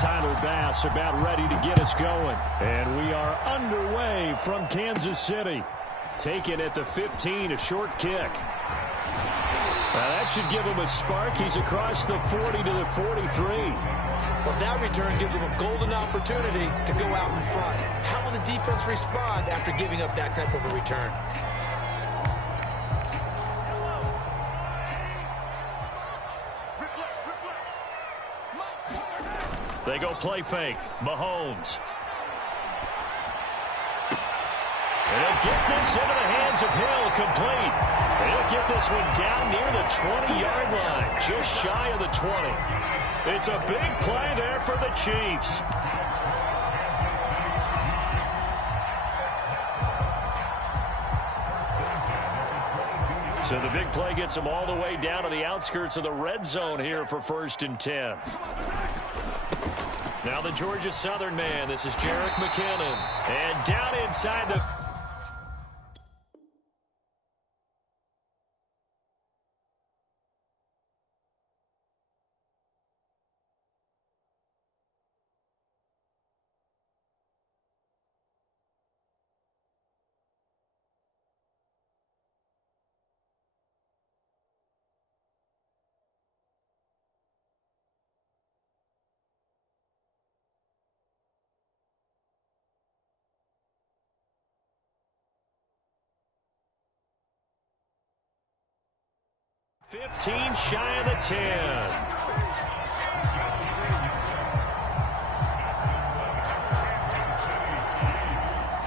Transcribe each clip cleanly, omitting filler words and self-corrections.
Tyler Bass about ready to get us going. And we are underway from Kansas City. Taken at the 15, a short kick. That should give him a spark. He's across the 40 to the 43. Well, that return gives him a golden opportunity to go out in front. How will the defense respond after giving up that type of a return? They go play fake. Mahomes. And he'll get this into the hands of Hill, complete. And he'll get this one down near the 20-yard line, just shy of the 20. It's a big play there for the Chiefs. So the big play gets them all the way down to the outskirts of the red zone here for 1st and 10. Now the Georgia Southern man. This is Jerick McKinnon. And down inside the... $15 shy of the 10.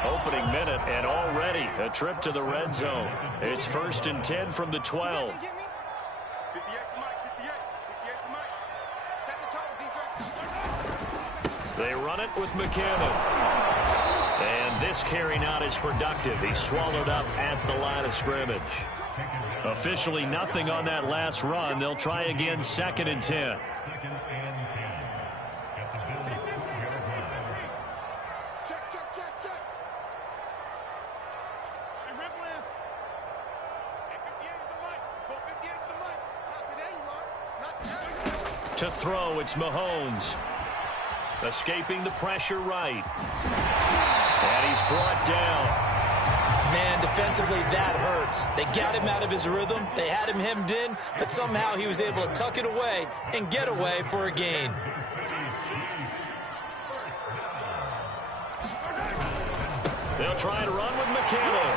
Opening minute and already a trip to the red zone. It's 1st and 10 from the 12. They run it with McKinnon. And this carry not as productive. He's swallowed up at the line of scrimmage. Officially nothing on that last run. They'll try again 2nd and 10. To throw, it's Mahomes. Escaping the pressure right. And he's brought down. Man, defensively, that hurts. They got him out of his rhythm. They had him hemmed in, but somehow he was able to tuck it away and get away for a gain. They'll try to run with McKinnon.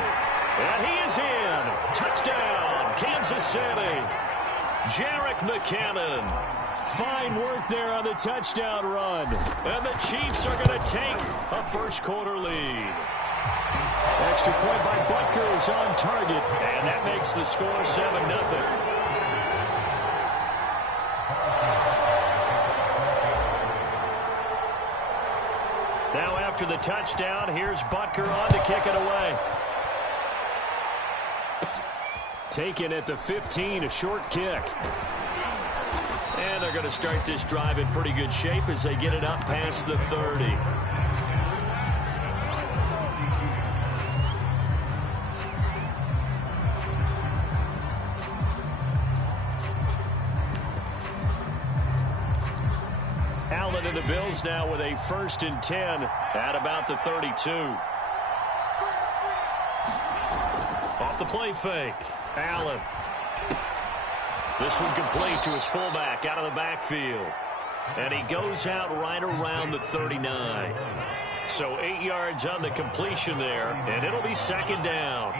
And he is in. Touchdown, Kansas City. Jerick McKinnon. Fine work there on the touchdown run. And the Chiefs are going to take a first-quarter lead. Extra point by Butker is on target, and that makes the score 7-0. Now after the touchdown, here's Butker on to kick it away. Taken at the 15, a short kick. And they're going to start this drive in pretty good shape as they get it up past the 30. Allen and the Bills now with a 1st and 10 at about the 32. Off the play fake. Allen. This one complete to his fullback out of the backfield. And he goes out right around the 39. So 8 yards on the completion there, and it'll be 2nd down.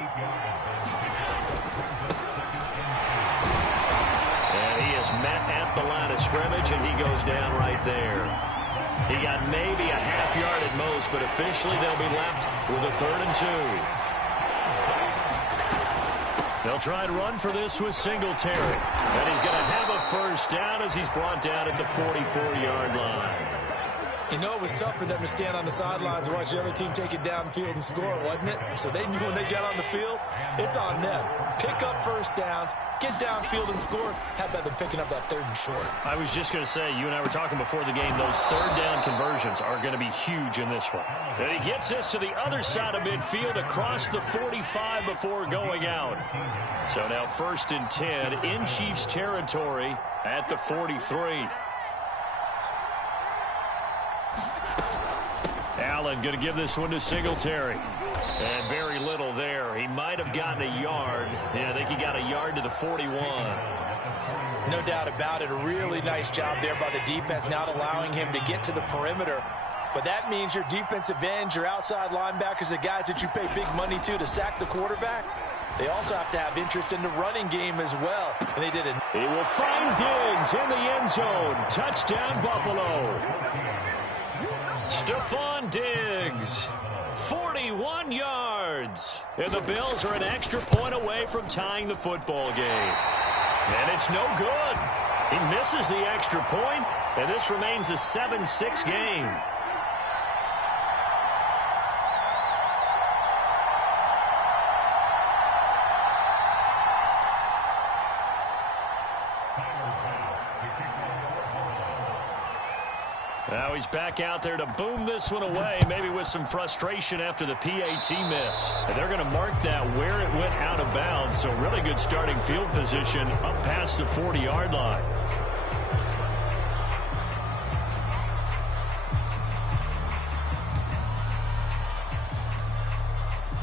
And he is met at the line of scrimmage, and he goes down right there. He got maybe a half yard at most, but officially they'll be left with a 3rd and 2. They'll try and run for this with Singletary. And he's going to have a 1st down as he's brought down at the 44-yard line. You know, it was tough for them to stand on the sidelines and watch the other team take it downfield and score, wasn't it? So they knew when they got on the field, it's on them. Pick up 1st downs, get downfield and score. How about them picking up that 3rd and short? I was just going to say, you and I were talking before the game, those 3rd down conversions are going to be huge in this one. And he gets this to the other side of midfield across the 45 before going out. So now 1st and 10 in Chiefs territory at the 43. Allen going to give this one to Singletary. And very little there. He might have gotten a yard. Yeah, I think he got a yard to the 41. No doubt about it. A really nice job there by the defense, not allowing him to get to the perimeter. But that means your defensive ends, your outside linebackers, the guys that you pay big money to sack the quarterback, they also have to have interest in the running game as well. And they did it. He will find Diggs in the end zone. Touchdown, Buffalo. Stephon Diggs, 41 yards. And the Bills are an extra point away from tying the football game. And it's no good. He misses the extra point, and this remains a 7-6 game. Now he's back out there to boom this one away, maybe with some frustration after the PAT miss. And they're going to mark that where it went out of bounds, so really good starting field position up past the 40-yard line.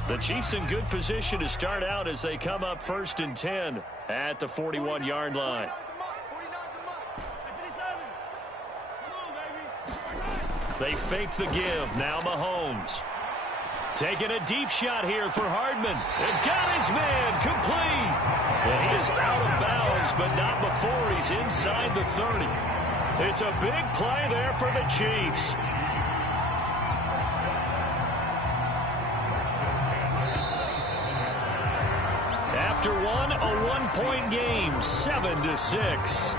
The Chiefs in good position to start out as they come up 1st and 10 at the 41-yard line. They fake the give. Now Mahomes. Taking a deep shot here for Hardman. And got his man complete. And he is out of bounds, but not before he's inside the 30. It's a big play there for the Chiefs. After one, a one-point game, 7-6.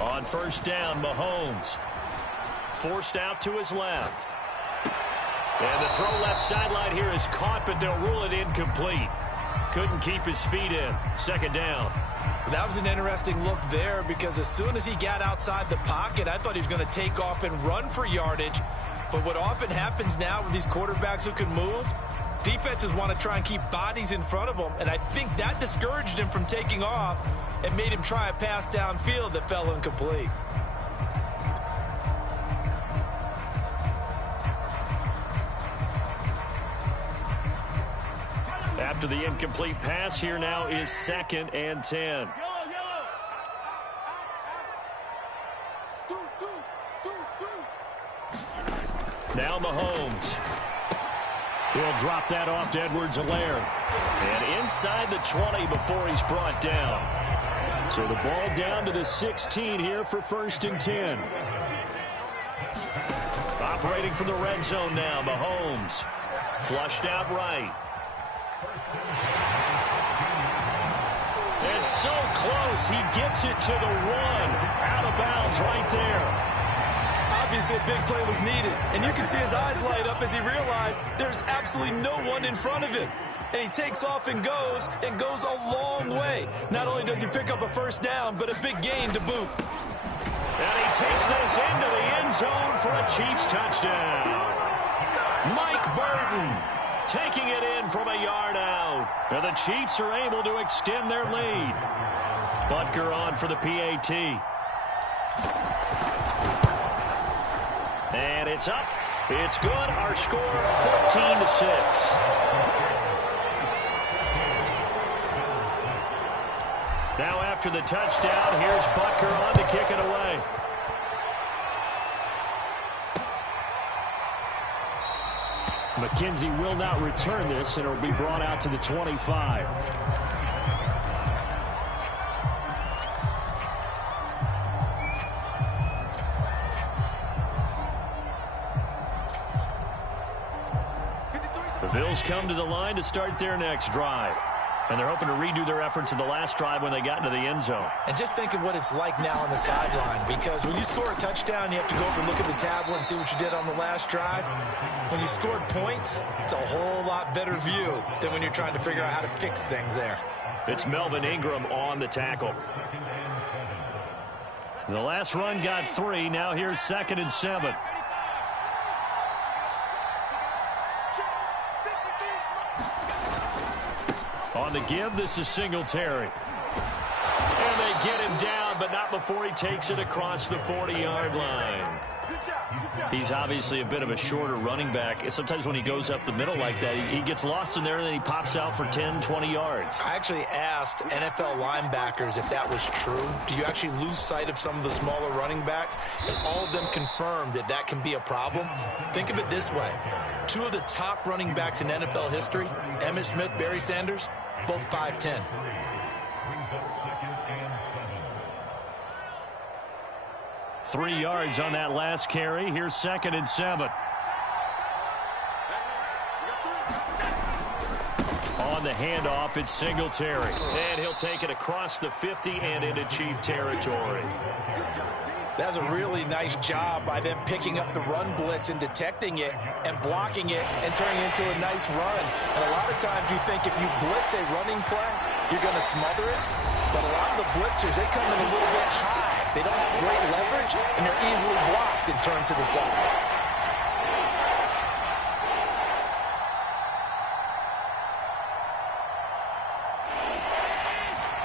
On first down, Mahomes forced out to his left. And the throw left sideline here is caught, but they'll rule it incomplete. Couldn't keep his feet in. Second down. That was an interesting look there because as soon as he got outside the pocket, I thought he was going to take off and run for yardage. But what often happens now with these quarterbacks who can move, defenses want to try and keep bodies in front of them, and I think that discouraged him from taking off and made him try a pass downfield that fell incomplete. After the incomplete pass, here now is 2nd and 10. Now Mahomes. He'll drop that off to Edwards-Helaire. And inside the 20 before he's brought down. So the ball down to the 16 here for 1st and 10. Operating from the red zone now, Mahomes. Flushed out right. And so close, he gets it to the 1. Out of bounds right there. Obviously, a big play was needed, and you can see his eyes light up as he realized there's absolutely no one in front of him. And he takes off and goes a long way. Not only does he pick up a first down, but a big gain to boot. And he takes this into the end zone for a Chiefs touchdown. Mike Burton taking it in from a yard out. And the Chiefs are able to extend their lead. Butker on for the PAT. And it's up. It's good. Our score, 14-6. Now after the touchdown, here's Butker on to kick it away. McKenzie will not return this, and it will be brought out to the 25. The Bills come to the line to start their next drive. And they're hoping to redo their efforts in the last drive when they got into the end zone. And just think of what it's like now on the sideline, because when you score a touchdown, you have to go over and look at the tablet and see what you did on the last drive. When you scored points, it's a whole lot better view than when you're trying to figure out how to fix things there. It's Melvin Ingram on the tackle. The last run got 3. Now here's 2nd and 7. On the give, this is Singletary. And they get him down, but not before he takes it across the 40-yard line. He's obviously a bit of a shorter running back. Sometimes when he goes up the middle like that, he gets lost in there, and then he pops out for 10, 20 yards. I actually asked NFL linebackers if that was true. Do you actually lose sight of some of the smaller running backs? And all of them confirmed that that can be a problem. Think of it this way. 2 of the top running backs in NFL history, Emmitt Smith, Barry Sanders, both 5'10". 3 yards on that last carry. Here's 2nd and 7. On the handoff, it's Singletary. And he'll take it across the 50 and into Chief territory. That's a really nice job by them picking up the run blitz and detecting it and blocking it and turning it into a nice run. And a lot of times you think if you blitz a running play, you're going to smother it. But a lot of the blitzers, they come in a little bit high. They don't have great leverage, and they're easily blocked and turned to the side.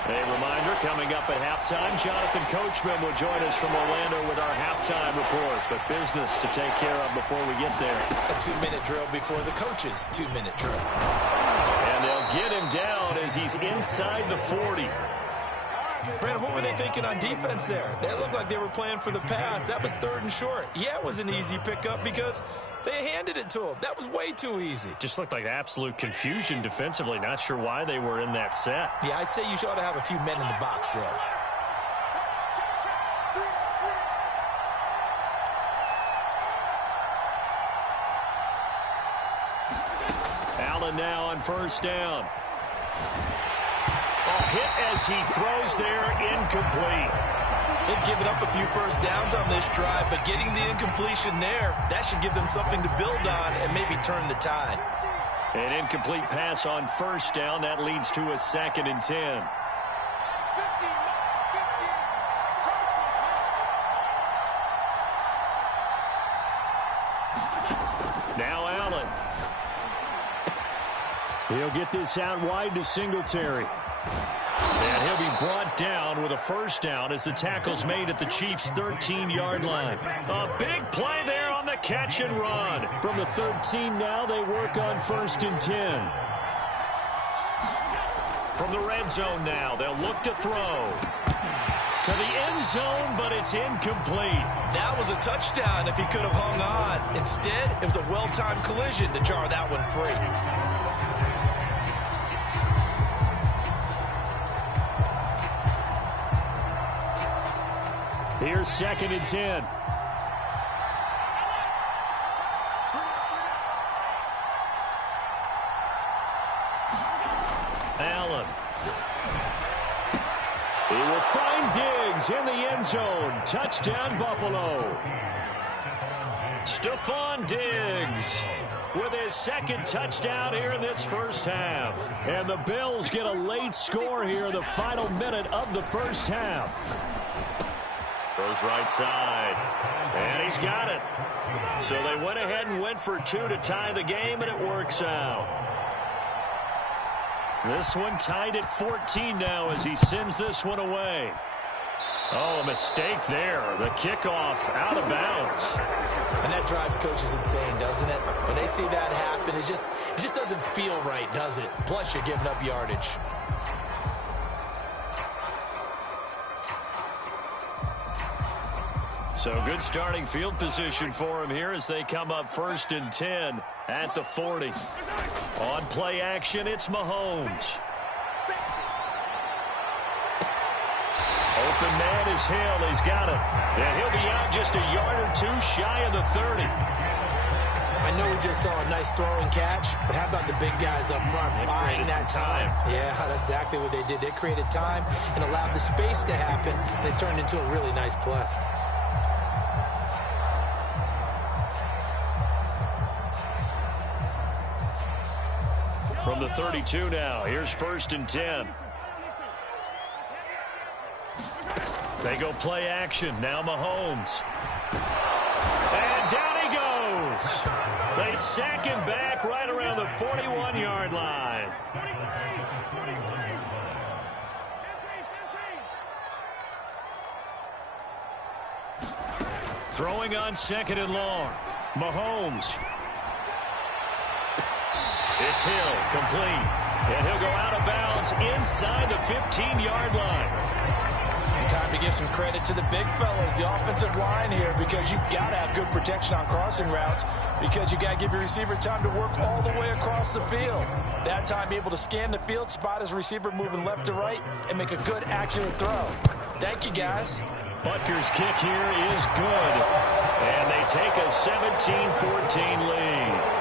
A reminder, coming up at halftime, Jonathan Coachman will join us from Orlando with our halftime report. But business to take care of before we get there. A 2-minute drill before the coach's 2-minute drill. And they'll get him down as he's inside the 40. Brandon, what were they thinking on defense there? They looked like they were playing for the pass. That was 3rd and short. Yeah, it was an easy pickup because they handed it to him. That was way too easy. Just looked like absolute confusion defensively. Not sure why they were in that set. Yeah, I'd say you ought to have a few men in the box there. Allen now on 1st down. A hit as he throws there, incomplete. They've given up a few 1st downs on this drive, but getting the incompletion there, that should give them something to build on and maybe turn the tide. An incomplete pass on 1st down. That leads to a 2nd and 10. Now Allen. He'll get this out wide to Singletary. And he'll be brought down with a 1st down as the tackle's made at the Chiefs' 13-yard line. A big play there on the catch and run. From the 13 now, they work on 1st and 10. From the red zone now, they'll look to throw. To the end zone, but it's incomplete. That was a touchdown if he could have hung on. Instead, it was a well-timed collision to jar that one free. Here's 2nd and 10. Allen. He will find Diggs in the end zone. Touchdown, Buffalo. Stephon Diggs with his 2nd touchdown here in this 1st half. And the Bills get a late score here in the final minute of the 1st half. Goes right side, and he's got it. So they went ahead and went for 2 to tie the game, and it works out. This one tied at 14 now as he sends this one away. Oh, a mistake there. The kickoff out of bounds. And that drives coaches insane, doesn't it? When they see that happen, it just doesn't feel right, does it? Plus, you're giving up yardage. So good starting field position for him here as they come up 1st and 10 at the 40. On play action, it's Mahomes. Open man is Hill. He's got it. And he'll be out just a yard or 2 shy of the 30. I know we just saw a nice throwing catch, but how about the big guys up front buying that time? Yeah, that's exactly what they did. They created time and allowed the space to happen, and it turned into a really nice play. From the 32 now, here's 1st and 10. They go play action. Now Mahomes. And down he goes. They sack him back right around the 41-yard line. Throwing on 2nd and long. Mahomes. It's Hill, complete. And he'll go out of bounds inside the 15-yard line. Time to give some credit to the big fellas, the offensive line here, because you've got to have good protection on crossing routes, because you got to give your receiver time to work all the way across the field. That time, be able to scan the field, spot his receiver moving left to right, and make a good, accurate throw. Thank you, guys. Butker's kick here is good. And they take a 17-14 lead.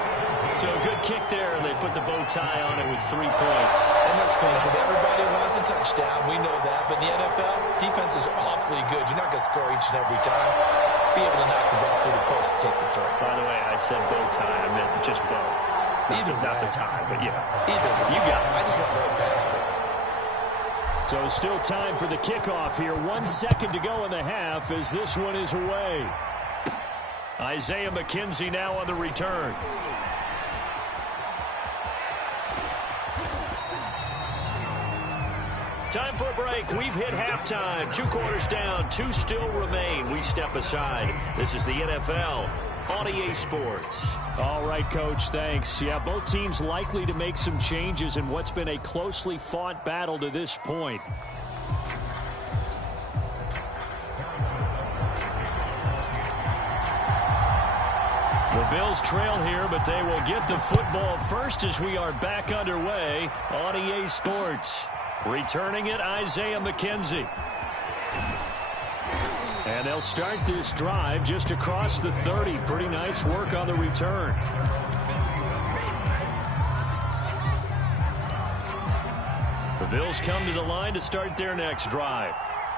So a good kick there, and they put the bow tie on it with 3 points. And let's face it, everybody wants a touchdown. We know that. But in the NFL, defenses are awfully good. You're not going to score each and every time. Be able to knock the ball through the post and take the throw. By the way, I said bow tie. I meant just bow. Not the tie, but yeah. Either way. You got it. I just went right past it. So still time for the kickoff here. 1 second to go in the half as this one is away. Isaiah McKenzie now on the return. Time for a break. We've hit halftime. 2 quarters down. 2 still remain. We step aside. This is the NFL on EA Sports. All right, Coach. Thanks. Yeah, both teams likely to make some changes in what's been a closely fought battle to this point. The Bills trail here, but they will get the football first as we are back underway on EA Sports. Returning it, Isaiah McKenzie. And they'll start this drive just across the 30. Pretty nice work on the return. The Bills come to the line to start their next drive.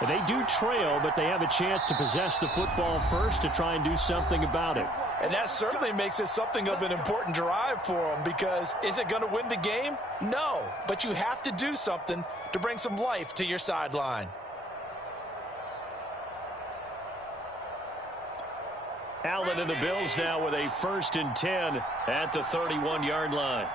They do trail, but they have a chance to possess the football first to try and do something about it. And that certainly makes it something of an important drive for them, because is it going to win the game? No, but you have to do something to bring some life to your sideline. Allen and the Bills now with a 1st and 10 at the 31-yard line.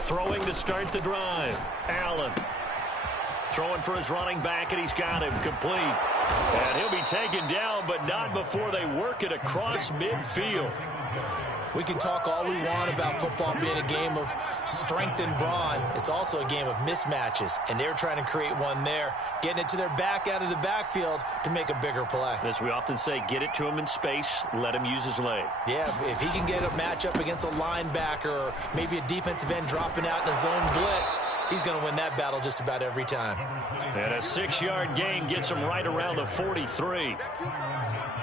Throwing to start the drive. Allen. Throwing for his running back, and he's got him complete. And he'll be taken down, but not before they work it across midfield. We can talk all we want about football being a game of strength and brawn. It's also a game of mismatches, and they're trying to create one there, getting it to their back out of the backfield to make a bigger play. As we often say, get it to him in space, let him use his leg. Yeah, if he can get a matchup against a linebacker or maybe a defensive end dropping out in a zone blitz, he's going to win that battle just about every time. And a 6-yard gain gets him right around the 43.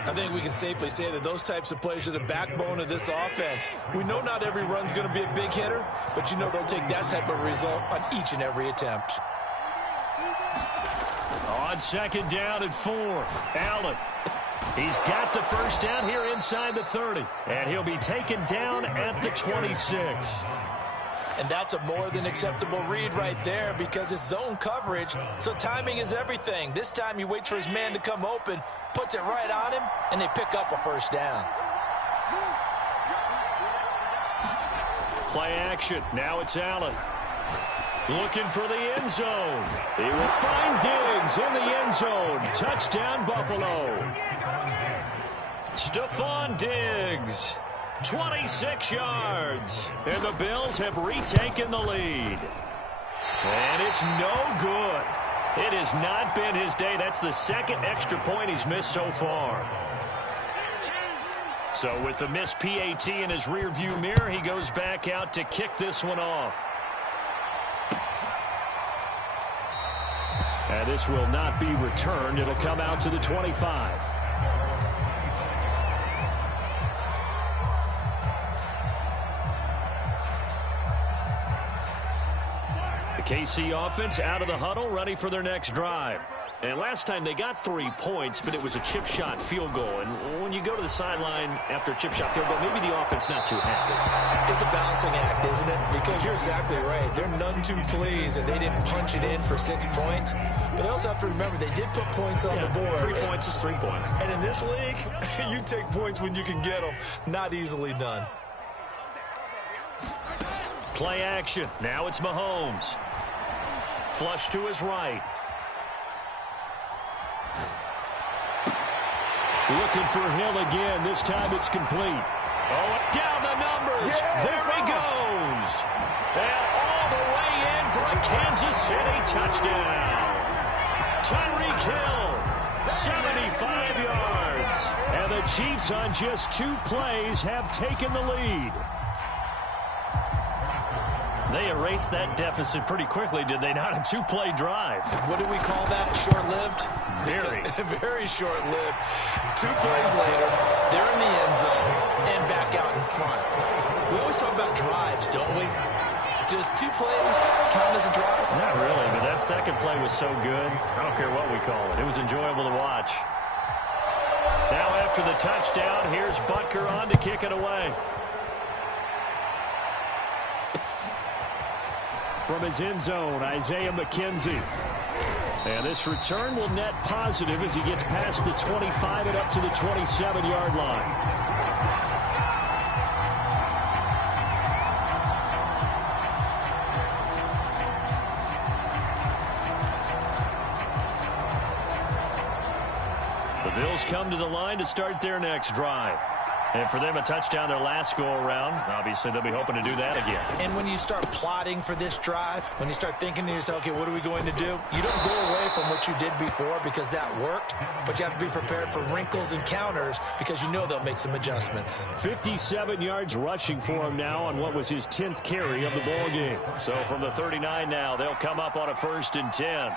I think we can safely say that those types of plays are the backbone of this offense. We know not every run's going to be a big hitter, but you know they'll take that type of result on each and every attempt. On 2nd down and 4, Allen. He's got the first down here inside the 30, and he'll be taken down at the 26. And that's a more than acceptable read right there, because it's zone coverage, so timing is everything. This time he waits for his man to come open, puts it right on him, and they pick up a first down. Play action. Now it's Allen. Looking for the end zone. He will find Diggs in the end zone. Touchdown, Buffalo. Stephon Diggs. 26 yards. And the Bills have retaken the lead. And it's no good. It has not been his day. That's the second extra point he's missed so far. So with the missed PAT in his rearview mirror, he goes back out to kick this one off. And this will not be returned. It'll come out to the 25. The KC offense out of the huddle, ready for their next drive. And last time they got 3 points, but it was a chip shot field goal. And when you go to the sideline after a chip shot field goal, maybe the offense not too happy. It's a balancing act, isn't it? Because you're exactly right. They're none too pleased that they didn't punch it in for 6 points. But they also have to remember they did put points on the board. 3 points is 3 points. And in this league, you take points when you can get them. Not easily done. Play action. Now it's Mahomes. Flush to his right. Looking for Hill again. This time it's complete. Oh, down the numbers. Yeah, there he goes. And all the way in for a Kansas City touchdown. Tyreek Hill, 75 yards. And the Chiefs on just 2 plays have taken the lead. They erased that deficit pretty quickly, did they not? A 2-play drive. What do we call that? Short-lived? Very. Very short-lived. 2 plays later, they're in the end zone and back out in front. We always talk about drives, don't we? Does 2 plays count as a drive? Not really, but that second play was so good. I don't care what we call it. It was enjoyable to watch. Now after the touchdown, here's Butker on to kick it away. From his end zone, Isaiah McKenzie. And this return will net positive as he gets past the 25 and up to the 27-yard line. The Bills come to the line to start their next drive. And for them, a touchdown their last go-around. Obviously, they'll be hoping to do that again. And when you start plotting for this drive, when you start thinking to yourself, okay, what are we going to do? You don't go away from what you did before because that worked, but you have to be prepared for wrinkles and counters because you know they'll make some adjustments. 57 yards rushing for him now on what was his 10th carry of the ball game. So from the 39 now, they'll come up on a 1st and 10.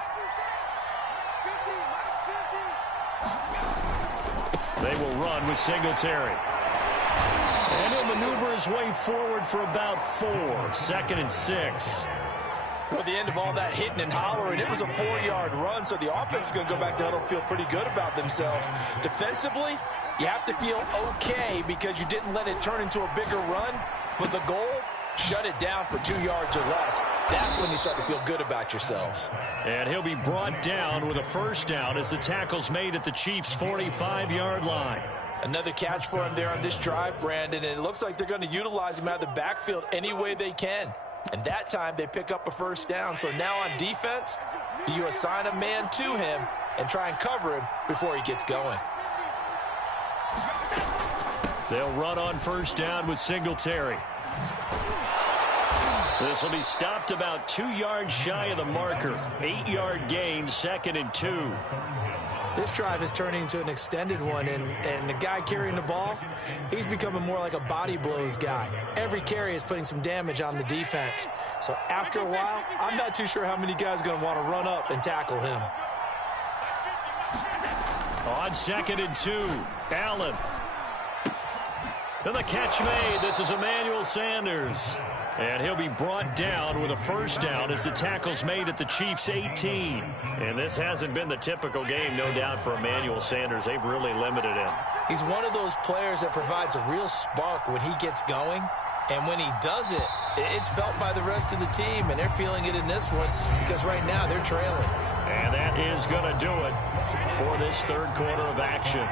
They will run with Singletary. And he'll maneuver his way forward for about 4. 2nd and 6. At the end of all that hitting and hollering, it was a 4-yard run, so the offense is going to go back to huddle and feel pretty good about themselves. Defensively, you have to feel okay because you didn't let it turn into a bigger run, but the goal, shut it down for 2 yards or less. That's when you start to feel good about yourselves. And he'll be brought down with a 1st down as the tackle's made at the Chiefs' 45-yard line. Another catch for him there on this drive, Brandon, and it looks like they're going to utilize him out of the backfield any way they can. And that time they pick up a 1st down. So now on defense, you assign a man to him and try and cover him before he gets going. They'll run on 1st down with Singletary. This will be stopped about 2 yards shy of the marker. 8-yard gain, 2nd and 2. This drive is turning into an extended one, and the guy carrying the ball, he's becoming more like a body blows guy. Every carry is putting some damage on the defense. So after a while, I'm not too sure how many guys are going to want to run up and tackle him. On 2nd and 2, Allen. And the catch made. This is Emmanuel Sanders. And he'll be brought down with a 1st down as the tackle's made at the Chiefs' 18. And this hasn't been the typical game, no doubt, for Emmanuel Sanders. They've really limited him. He's one of those players that provides a real spark when he gets going. And when he does it, it's felt by the rest of the team. And they're feeling it in this one because right now they're trailing. And that is going to do it for this 3rd quarter of action.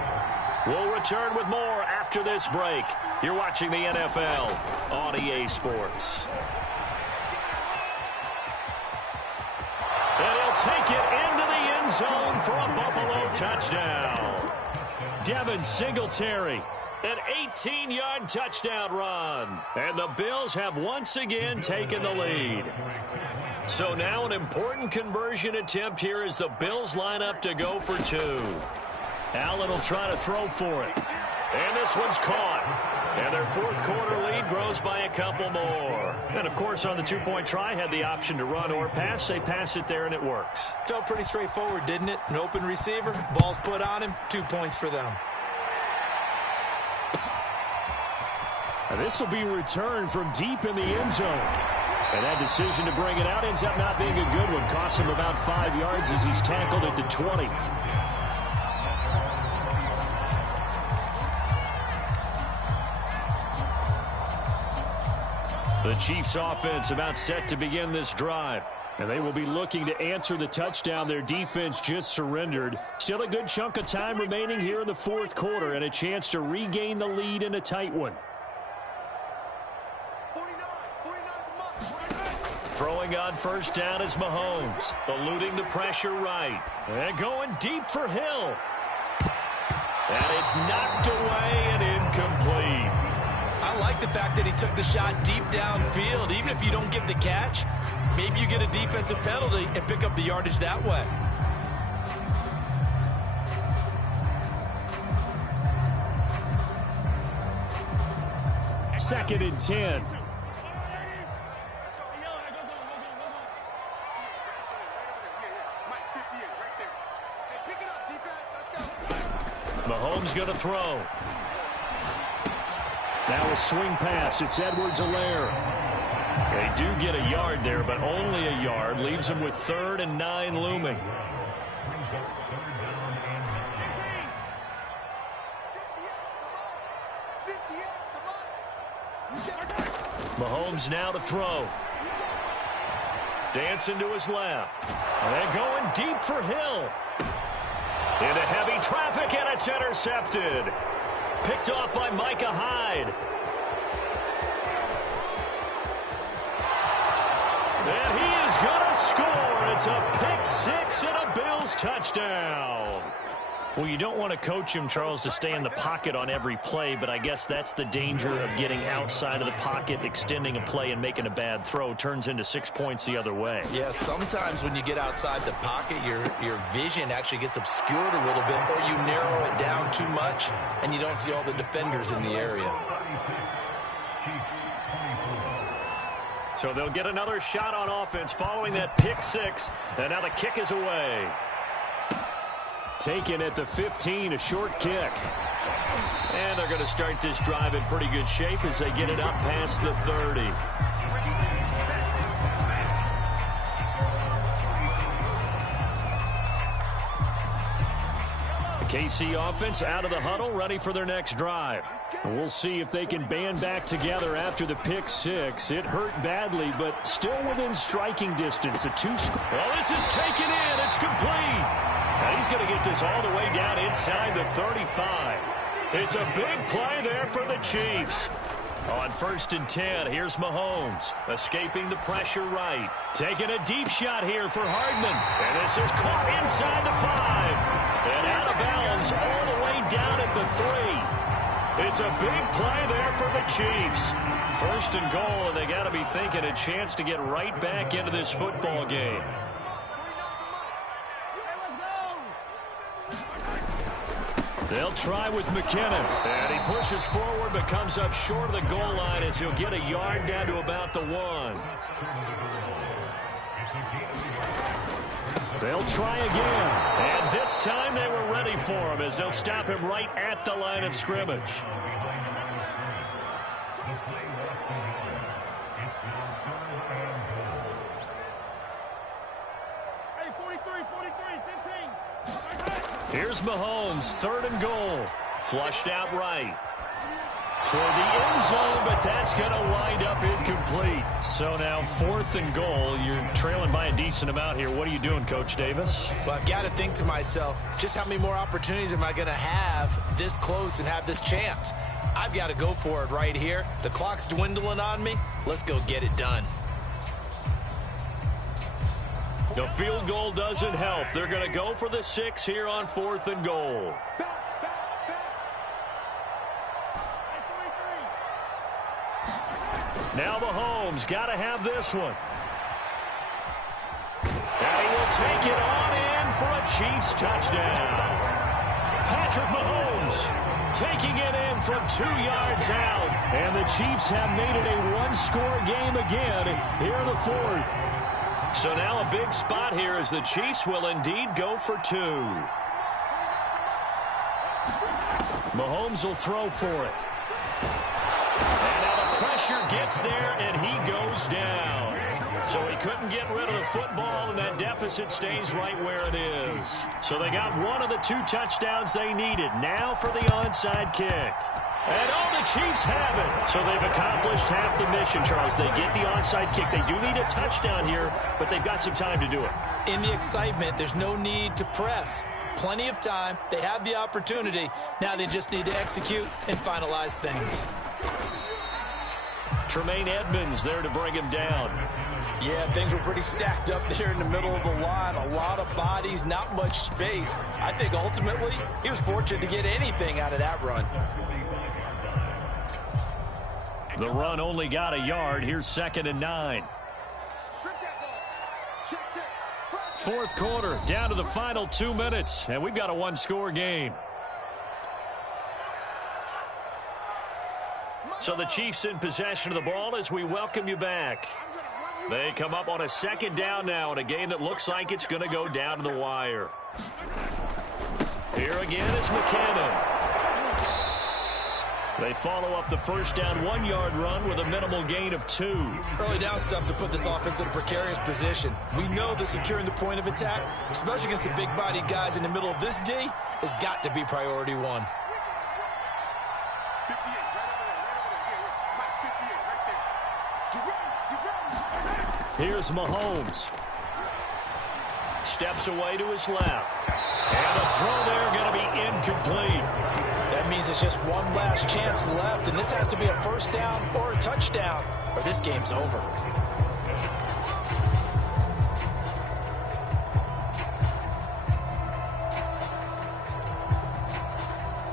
We'll return with more after this break. You're watching the NFL on EA Sports. And he'll take it into the end zone for a Buffalo touchdown. Devin Singletary An 18-yard touchdown run. And the Bills have once again taken the lead. So now an important conversion attempt here as the Bills line up to go for two. Allen will try to throw for it. And this one's caught. And their fourth quarter lead grows by a couple more. And, of course, on the two-point try, had the option to run or pass. They pass it there, and it works. Felt pretty straightforward, didn't it? An open receiver, ball's put on him, 2 points for them. This will be returned from deep in the end zone. And that decision to bring it out ends up not being a good one. Costs him about 5 yards as he's tackled at the 20. The Chiefs offense about set to begin this drive. And they will be looking to answer the touchdown their defense just surrendered. Still a good chunk of time remaining here in the fourth quarter and a chance to regain the lead in a tight one. Throwing on first down is Mahomes. Eluding the pressure right. And going deep for Hill. And it's knocked away and incomplete. I like the fact that he took the shot deep downfield. Even if you don't get the catch, maybe you get a defensive penalty and pick up the yardage that way. Second and 10. Mahomes going to throw. Now a swing pass. It's Edwards-Helaire. They do get a yard there, but only a yard. Leaves them with 3rd and 9 looming. Mahomes now to throw. Dancing to his left. And they're going deep for Hill. Into heavy traffic, and it's intercepted. Picked off by Micah Hyde. And he is going to score. It's a pick-6 and a Bills touchdown. Well, you don't want to coach him, Charles, to stay in the pocket on every play, but I guess that's the danger of getting outside of the pocket, extending a play, and making a bad throw. Turns into 6 points the other way. Yeah, sometimes when you get outside the pocket, your vision actually gets obscured a little bit, or you narrow it down too much, and you don't see all the defenders in the area. So they'll get another shot on offense following that pick-6, and now the kick is away. Taken at the 15, a short kick. And they're going to start this drive in pretty good shape as they get it up past the 30. The KC offense out of the huddle, ready for their next drive. We'll see if they can band back together after the pick-6. It hurt badly, but still within striking distance. A two-score. Well, this is taken in. It's complete. Now he's going to get this all the way down inside the 35. It's a big play there for the Chiefs. On 1st and 10, here's Mahomes. Escaping the pressure right. Taking a deep shot here for Hardman. And this is caught inside the 5. And out of bounds all the way down at the 3. It's a big play there for the Chiefs. 1st and goal, and they got to be thinking a chance to get right back into this football game. They'll try with McKinnon. And he pushes forward but comes up short of the goal line as he'll get a yard down to about the 1. They'll try again. And this time they were ready for him as they'll stop him right at the line of scrimmage. Here's Mahomes, 3rd and goal. Flushed out right. Toward the end zone, but that's going to wind up incomplete. So now 4th and goal. You're trailing by a decent amount here. What are you doing, Coach Davis? Well, I've got to think to myself, just how many more opportunities am I going to have this close and have this chance? I've got to go for it right here. The clock's dwindling on me. Let's go get it done. The field goal doesn't help. They're going to go for the 6 here on 4th and goal. Now Mahomes got to have this one. And he will take it on in for a Chiefs touchdown. Patrick Mahomes taking it in from 2 yards out. And the Chiefs have made it a one-score game again here in the fourth. So now a big spot here as the Chiefs will indeed go for 2. Mahomes will throw for it. And now the pressure gets there, and he goes down. So he couldn't get rid of the football, and that deficit stays right where it is. So they got one of the 2 touchdowns they needed. Now for the onside kick. And the Chiefs have it. So they've accomplished half the mission, Charles. They get the onside kick. They do need a touchdown here, but they've got some time to do it. In the excitement, there's no need to press. Plenty of time. They have the opportunity. Now they just need to execute and finalize things. Tremaine Edmonds there to bring him down. Yeah, things were pretty stacked up there in the middle of the line. A lot of bodies, not much space. I think ultimately he was fortunate to get anything out of that run. The run only got a yard. Here's 2nd and 9. Fourth quarter, down to the final 2 minutes, and we've got a one-score game. So the Chiefs in possession of the ball as we welcome you back. They come up on a 2nd down now in a game that looks like it's going to go down to the wire. Here again is McKinnon. They follow up the first down 1-yard run with a minimal gain of 2. Early down stuff to put this offense in a precarious position. We know that securing the point of attack, especially against the big-bodied guys in the middle of this D, has got to be priority 1. Here's Mahomes. Steps away to his left. And the throw there going to be incomplete. That means it's just one last chance left, and this has to be a first down or a touchdown, or this game's over.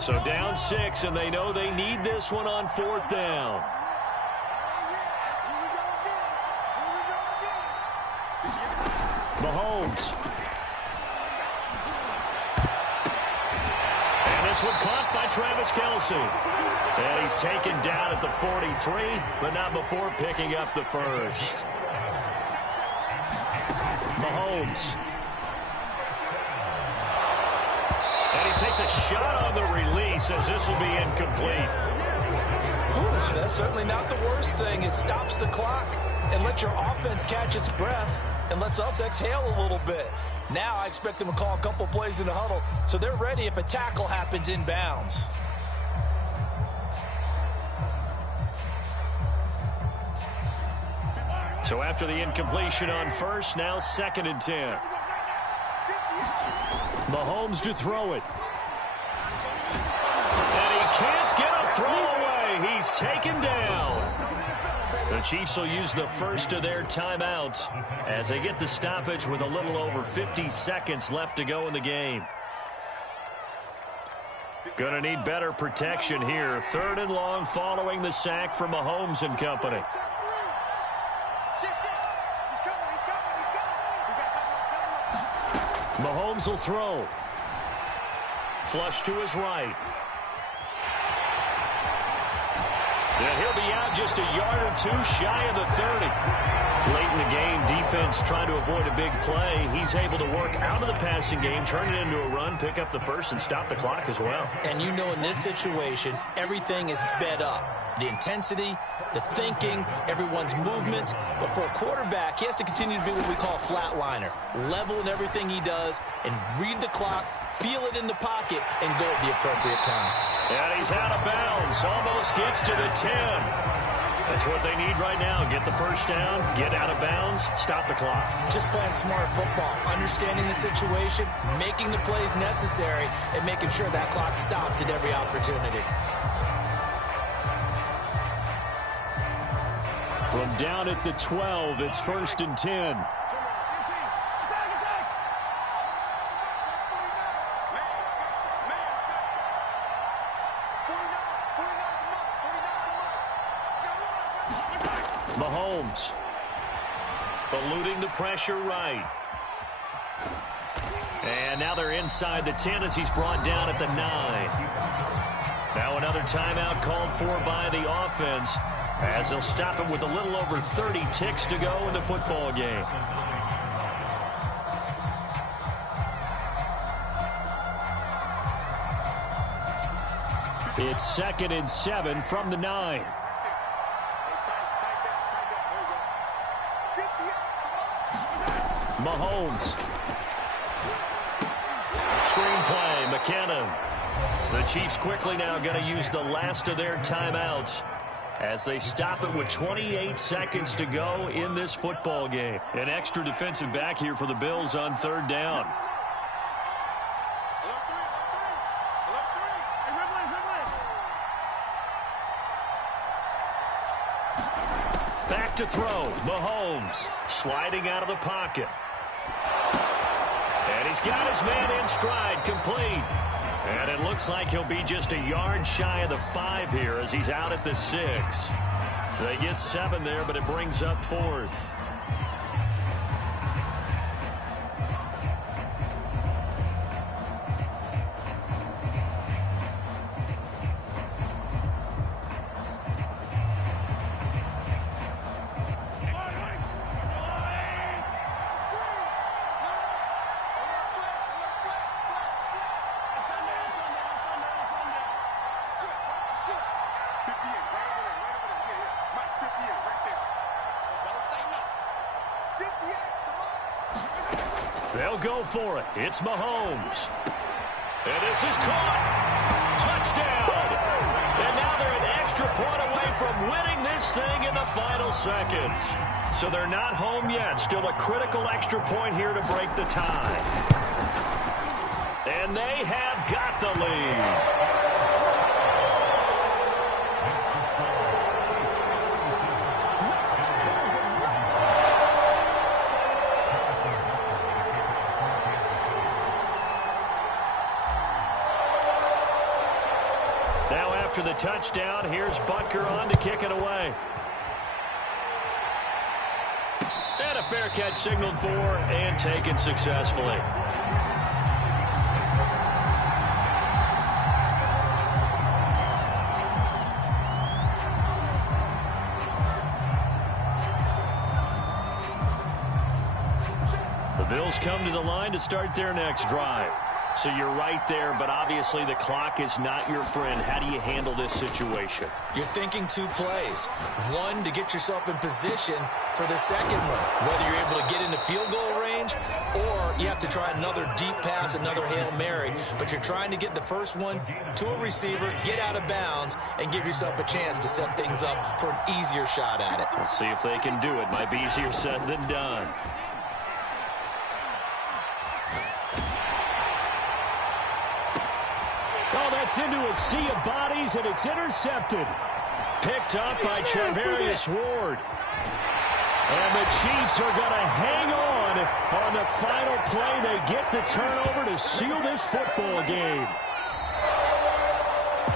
So down 6, and they know they need this one on 4th down. Mahomes. And this one caught by Travis Kelce. And he's taken down at the 43, but not before picking up the first. Mahomes. And he takes a shot on the release as this will be incomplete. Ooh, that's certainly not the worst thing. It stops the clock and lets your offense catch its breath and lets us exhale a little bit. Now I expect them to call a couple plays in the huddle so they're ready if a tackle happens inbounds. So after the incompletion on first, now 2nd and 10. Mahomes to throw it. And he can't get a throw away. He's taken down. The Chiefs will use the first of their timeouts as they get the stoppage with a little over 50 seconds left to go in the game. Gonna need better protection here. 3rd and long following the sack from Mahomes and company. Mahomes will throw. Flush to his right. And he'll be out just a yard or 2 shy of the 30. Late in the game, defense trying to avoid a big play. He's able to work out of the passing game, turn it into a run, pick up the first, and stop the clock as well. And you know in this situation, everything is sped up. The intensity, the thinking, everyone's movement. But for a quarterback, he has to continue to be what we call a flatliner. Level in everything he does and read the clock, feel it in the pocket, and go at the appropriate time. And he's out of bounds. Almost gets to the 10. That's what they need right now. Get the first down, get out of bounds, stop the clock. Just playing smart football, understanding the situation, making the plays necessary, and making sure that clock stops at every opportunity. From down at the 12, it's 1st and 10. Mahomes. Eluding the pressure right. And now they're inside the 10 as he's brought down at the 9. Now another timeout called for by the offense as they'll stop it with a little over 30 ticks to go in the football game. It's 2nd and 7 from the 9. Mahomes. Screenplay, McKinnon. The Chiefs quickly now going to use the last of their timeouts as they stop it with 28 seconds to go in this football game. An extra defensive back here for the Bills on 3rd down. Back to throw. Mahomes sliding out of the pocket. And he's got his man in stride, complete. And it looks like he'll be just a yard shy of the 5 here as he's out at the 6. They get 7 there, but it brings up 4th. They'll go for it. It's Mahomes. And this is caught. Touchdown. And now they're an extra point away from winning this thing in the final seconds. So they're not home yet. Still a critical extra point here to break the tie. And they have got the lead. Now after the touchdown, here's Butker on to kick it away. And a fair catch signaled for and taken successfully. The Bills come to the line to start their next drive. So you're right there, but obviously the clock is not your friend. How do you handle this situation? You're thinking 2 plays. One, to get yourself in position for the second one, whether you're able to get into field goal range or you have to try another deep pass, another Hail Mary. But you're trying to get the first one to a receiver, get out of bounds, and give yourself a chance to set things up for an easier shot at it. We'll see if they can do it. Might be easier said than done. Oh, that's into a sea of bodies, and it's intercepted. Picked up by Charvarius Ward. And the Chiefs are going to hang on the final play. They get the turnover to seal this football game.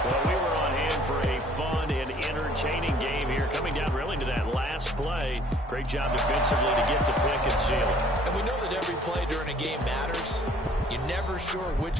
Well, we were on hand for a fun and entertaining game here. Coming down really to that last play. Great job defensively to get the pick and seal it. And we know that every play during a game matters. You're never sure which